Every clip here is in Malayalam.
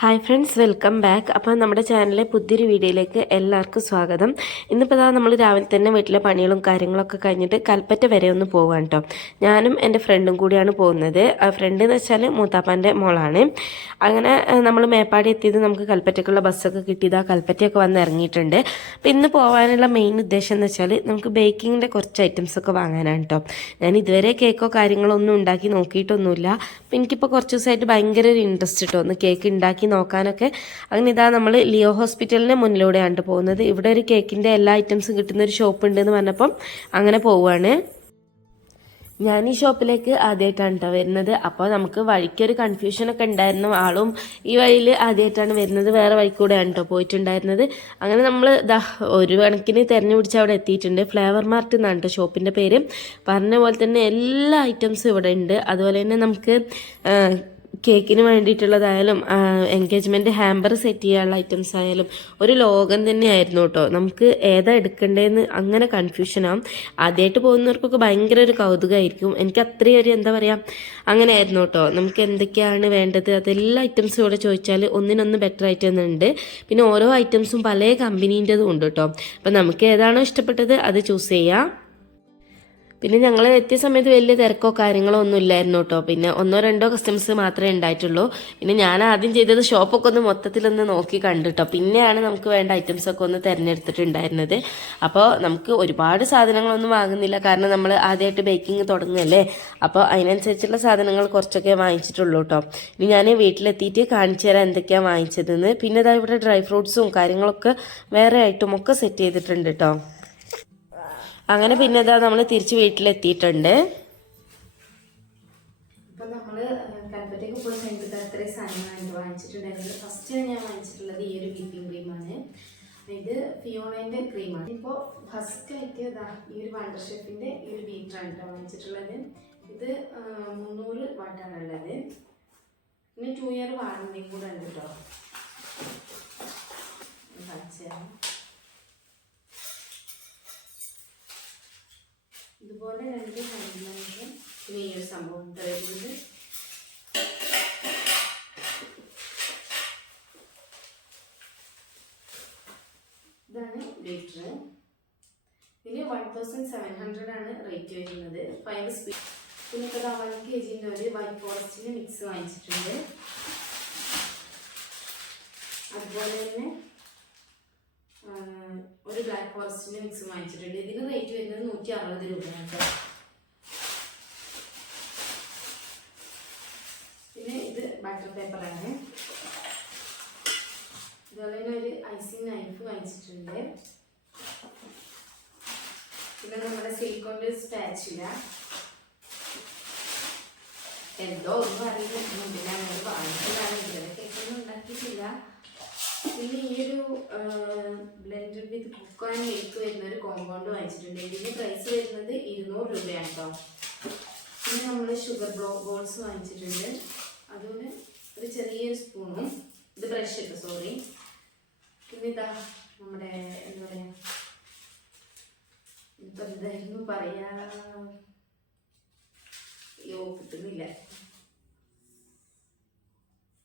ഹായ് ഫ്രണ്ട്സ് വെൽക്കം ബാക്ക് അപ്പോൾ നമ്മുടെ ചാനലിലെ പുതിയൊരു വീഡിയോയിലേക്ക് എല്ലാവർക്കും സ്വാഗതം. ഇന്നിപ്പോൾ നമ്മൾ രാവിലെ തന്നെ വീട്ടിലെ പണികളും കാര്യങ്ങളൊക്കെ കഴിഞ്ഞിട്ട് കൽപ്പറ്റ വരെ ഒന്ന് പോവാണ് കേട്ടോ ഞാനും എന്റെ ഫ്രണ്ടും കൂടിയാണ് പോകുന്നത്. ഫ്രണ്ട് എന്ന് വെച്ചാൽ മൂത്താപ്പാന്റെ മോളാണ്. അങ്ങനെ നമ്മൾ മേപ്പാടി എത്തിയത് നമുക്ക് കൽപ്പറ്റയ്ക്കുള്ള ബസ്സൊക്കെ കിട്ടിയത്. ആ കൽപ്പറ്റയൊക്കെ വന്ന് ഇറങ്ങിയിട്ടുണ്ട്. അപ്പോൾ ഇന്ന് പോകാനുള്ള മെയിൻ ഉദ്ദേശം എന്ന് വെച്ചാൽ നമുക്ക് ബേക്കിങ്ങിന്റെ കുറച്ച് ഐറ്റംസ് ഒക്കെ വാങ്ങാനാണ് കേട്ടോ ഞാൻ ഇതുവരെ കേക്കോ കാര്യങ്ങളോ ഒന്നും ഉണ്ടാക്കി നോക്കിയിട്ടൊന്നുമില്ല. അപ്പോൾ എനിക്കിപ്പോൾ കുറച്ച് ദിവസമായിട്ട് ഭയങ്കര ഒരു ഇൻട്രസ്റ്റ് കേട്ടോ ഒന്ന് കേക്ക് ഉണ്ടാക്കി നോക്കാനൊക്കെ. അങ്ങനെ ഇതാ നമ്മൾ ലിയോ ഹോസ്പിറ്റലിന് മുന്നിലൂടെയാണ് പോകുന്നത്. ഇവിടെ ഒരു കേക്കിന്റെ എല്ലാ ഐറ്റംസും കിട്ടുന്ന ഒരു ഷോപ്പ് ഉണ്ടെന്ന് പറഞ്ഞപ്പം അങ്ങനെ പോവുകയാണ് ഞാൻ ഈ ഷോപ്പിലേക്ക് ആദ്യമായിട്ടാണ് കേട്ടോ വരുന്നത്. അപ്പോൾ നമുക്ക് വഴിക്കൊരു കൺഫ്യൂഷനൊക്കെ ഉണ്ടായിരുന്നു. ആളും ഈ വഴിയിൽ ആദ്യമായിട്ടാണ് വരുന്നത്. വേറെ വഴി വഴിക്കൂടെയാണ് കേട്ടോ പോയിട്ടുണ്ടായിരുന്നത്. അങ്ങനെ നമ്മൾ ദാ ഒരു കണക്കിന് തിരഞ്ഞു പിടിച്ച് അവിടെ എത്തിയിട്ടുണ്ട്. ഫ്ലേവർ മാർട്ട് എന്നാണ് കേട്ടോ ഷോപ്പിന്റെ പേര്. പറഞ്ഞ പോലെ തന്നെ എല്ലാ ഐറ്റംസും ഇവിടെ ഉണ്ട്. അതുപോലെ തന്നെ നമുക്ക് കേക്കിന് വേണ്ടിയിട്ടുള്ളതായാലും എൻഗേജ്മെന്റ് ഹാമ്പർ സെറ്റ് ചെയ്യാനുള്ള ഐറ്റംസ് ആയാലും ഒരു ലോകം തന്നെയായിരുന്നു കേട്ടോ. നമുക്ക് ഏതാ എടുക്കേണ്ടതെന്ന് അങ്ങനെ കൺഫ്യൂഷനാകും ആദ്യമായിട്ട് പോകുന്നവർക്കൊക്കെ ഭയങ്കര ഒരു കൗതുകമായിരിക്കും എനിക്ക് അത്രയും ഒരു എന്താ പറയുക അങ്ങനെ ആയിരുന്നു കേട്ടോ. നമുക്ക് എന്തൊക്കെയാണ് വേണ്ടത്? അതെല്ലാ ഐറ്റംസും ഇവിടെ ചോദിച്ചാൽ ഒന്നിനൊന്ന് ബെറ്റർ ആയിട്ട് തന്നെ ഉണ്ട് പിന്നെ ഓരോ ഐറ്റംസും പല കമ്പനീന്റെതും ഉണ്ട് കേട്ടോ. അപ്പം നമുക്ക് ഏതാണോ ഇഷ്ടപ്പെട്ടത് അത് ചൂസ് ചെയ്യാം. പിന്നെ ഞങ്ങൾ എത്തിയ സമയത്ത് വലിയ തിരക്കോ കാര്യങ്ങളോ ഒന്നും ഇല്ലായിരുന്നു കേട്ടോ. പിന്നെ ഒന്നോ രണ്ടോ കസ്റ്റമേഴ്സ് മാത്രമേ ഉണ്ടായിട്ടുള്ളൂ. പിന്നെ ഞാൻ ആദ്യം ചെയ്തത് ഷോപ്പൊക്കെ ഒന്ന് മൊത്തത്തിലൊന്ന് നോക്കി കണ്ടിട്ടോ പിന്നെയാണ് നമുക്ക് വേണ്ട ഐറ്റംസ് ഒക്കെ ഒന്ന് തിരഞ്ഞെടുത്തിട്ടുണ്ടായിരുന്നത്. അപ്പോൾ നമുക്ക് ഒരുപാട് സാധനങ്ങളൊന്നും വാങ്ങുന്നില്ല. കാരണം നമ്മൾ ആദ്യമായിട്ട് ബേക്കിംഗ് തുടങ്ങുകയല്ലേ അപ്പോൾ അതിനനുസരിച്ചുള്ള സാധനങ്ങൾ കുറച്ചൊക്കെ വാങ്ങിച്ചിട്ടുള്ളൂ കേട്ടോ ഇനി ഞാൻ വീട്ടിലെത്തിയിട്ട് കാണിച്ചു തരാം എന്തൊക്കെയാണ് വാങ്ങിച്ചതെന്ന്. പിന്നെ ഇതാ ഇവിടെ ഡ്രൈ ഫ്രൂട്ട്സും കാര്യങ്ങളൊക്കെ വേറെ ആയിട്ടും ഒക്കെ സെറ്റ് ചെയ്തിട്ടുണ്ട് കേട്ടോ അങ്ങനെ പിന്നെ ഇതാ നമ്മൾ തിരിച്ച് വീട്ടിലെത്തിയിട്ടുണ്ട്. നമ്മൾ ഫസ്റ്റ് ഞാൻ ക്രീമാണ്. ഇത് ഫിയോണേന്റെ ക്രീമാണ്. ഇപ്പോൾ ഫസ്റ്റ് ആയിട്ട് ഇതാ ഈ ഒരു വണ്ടർ ഷെഫിന്റെ ഈ ഒരു ബീറ്ററാണ് കേട്ടോ വാങ്ങിച്ചിട്ടുള്ളത്. ഇത് മുന്നൂറ് വാട്ടാണ് ഉള്ളത് പിന്നെ ടു ഇയർ വാറണ്ടിയും കൂടെ ഉണ്ട് കേട്ടോ. ഇതുപോലെ രണ്ട് ഹാൻഡിലുണ്ട് പിന്നെ ഈ ഒരു സംഭവം തരുന്നത് ഇതാണ് ലിറ്റർ ഇതിന് വൺ തൗസൻഡ് സെവൻ ഹൺഡ്രഡ് ആണ് റേറ്റ് വരുന്നത്. ഫൈവ് സ്പീഡ് പിന്നെ ഇപ്പോൾ വൺ കെ ജിന്റെ ഒരു വൈറ്റ് ഫോറസ്റ്റിന്റെ മിക്സ് വാങ്ങിച്ചിട്ടുണ്ട്. അതുപോലെ തന്നെ ഒരു ബ്ലാക്ക് ഫോറസ്റ്റിന്റെ മിക്സ് വാങ്ങിച്ചിട്ടുണ്ട്. ഇതിന് റേറ്റ് വരുന്നത് നൂറ്റി അറുപത് രൂപയാണ് കേട്ടോ. പിന്നെ ഇത് ബട്ടർ പേപ്പറാണ് അതുപോലെ തന്നെ ഒരു ഐസിങ് നൈഫ് വാങ്ങിച്ചിട്ടുണ്ട്. പിന്നെ നമ്മുടെ സിലിക്കോണിന്റെ സ്പാച്ചില എന്തോ ഒന്നും അറിയില്ല. നമ്മൾ വാങ്ങിച്ചതാണ്? ഇതുവരെ കേക്കൊന്നും ഉണ്ടാക്കിയിട്ടില്ല. പിന്നെ ഈ ഒരു blended with cook and milk വരുന്ന ഒരു കോമ്പൗണ്ട് വാങ്ങിച്ചിട്ടുണ്ട് ഇതിന്റെ പ്രൈസ് വരുന്നത് ഇരുന്നൂറ് രൂപയാണ് കേട്ടോ പിന്നെ നമ്മൾ ഷുഗർ ബ്രോ ബോൾസ് വാങ്ങിച്ചിട്ടുണ്ട്. അതുപോലെ ഒരു ചെറിയ സ്പൂണും ഇത് ബ്രഷ് ഇട്ട് സോറി പിന്നെ ഇതാ നമ്മുടെ എന്താ പറയാ ഇപ്പൊ എന്തായിരുന്നു പറയാ? യോ കിട്ടുന്നില്ല.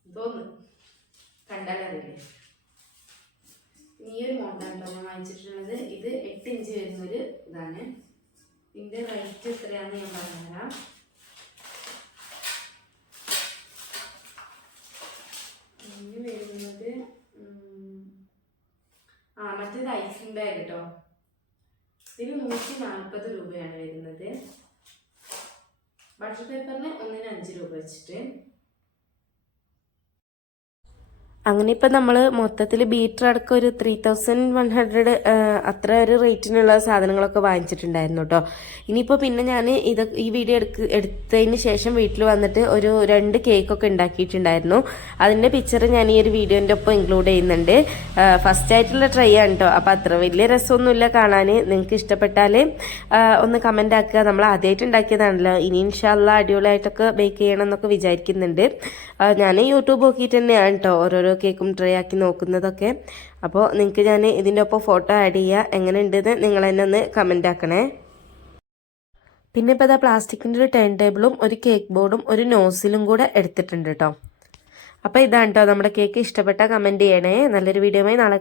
തോന്നുന്നു. കണ്ടാലറിയില്ലേ? ഈ ഒരു മോഡലാണ് ഞാൻ വാങ്ങിച്ചിട്ടുള്ളത് ഇത് എട്ട് ഇഞ്ച് വരുന്നൊരു ഇതാണ്. ഇതിന്റെ റേറ്റ് എത്രയാണെന്ന് ഞാൻ പറഞ്ഞുതരാം. ഇനി വരുന്നത് ആ മറ്റേത് ഐസിങ് ബാഗ് കേട്ടോ ഇതിന് നൂറ്റി നാൽപ്പത് രൂപയാണ് വരുന്നത്. ബട്ടർ പേപ്പറിന് ഒന്നിന് അഞ്ച് രൂപ വെച്ചിട്ട്. അങ്ങനെ ഇപ്പം നമ്മൾ മൊത്തത്തിൽ ബീറ്റർ അടക്കം ഒരു ത്രീ തൗസൻഡ് വൺ ഹൺഡ്രഡ് അത്ര ഒരു റേറ്റിനുള്ള സാധനങ്ങളൊക്കെ വാങ്ങിച്ചിട്ടുണ്ടായിരുന്നു കേട്ടോ ഇനിയിപ്പോൾ പിന്നെ ഞാൻ ഇത് ഈ വീഡിയോ എടുക്ക എടുത്തതിന് ശേഷം വീട്ടിൽ വന്നിട്ട് ഒരു രണ്ട് കേക്കൊക്കെ ഉണ്ടാക്കിയിട്ടുണ്ടായിരുന്നു. അതിന്റെ പിക്ചർ ഞാൻ ഈ ഒരു വീഡിയോന്റെ ഒപ്പം ഇൻക്ലൂഡ് ചെയ്യുന്നുണ്ട്. ഫസ്റ്റ് ആയിട്ടുള്ള ട്രൈ ആണ് കേട്ടോ അപ്പോൾ അത്ര വലിയ രസമൊന്നുമില്ല കാണാൻ നിങ്ങൾക്ക് ഇഷ്ടപ്പെട്ടാൽ ഒന്ന് കമന്റ് ആക്കുക. നമ്മൾ ആദ്യമായിട്ട് ഉണ്ടാക്കിയതാണല്ലോ. ഇനി ഇൻഷാല്ല അടിപൊളിയായിട്ടൊക്കെ ബേക്ക് ചെയ്യണം എന്നൊക്കെ വിചാരിക്കുന്നുണ്ട്. ഞാൻ യൂട്യൂബ് നോക്കിയിട്ട് തന്നെയാണ് കേട്ടോ ഓരോരോ കേക്കും ട്രൈ ആക്കി നോക്കുന്നതൊക്കെ. അപ്പോൾ നിങ്ങൾക്ക് ഞാൻ ഇതിന്റെ ഒപ്പം ഫോട്ടോ ആഡ് ചെയ്യുക എങ്ങനെ ഉണ്ടെന്ന് നിങ്ങൾ തന്നെ ഒന്ന് കമന്റ് ആക്കണേ. പിന്നെ ഇപ്പോൾ ഇതാ പ്ലാസ്റ്റിക്കിന്റെ ഒരു ടേൺ ടേബിളും ഒരു കേക്ക് ബോർഡും ഒരു നോസിലും കൂടെ എടുത്തിട്ടുണ്ട് കേട്ടോ അപ്പോൾ ഇതാണ് കേട്ടോ നമ്മുടെ കേക്ക് ഇഷ്ടപ്പെട്ട കമന്റ് ചെയ്യണേ. നല്ലൊരു വീഡിയോയുമായി നാളെ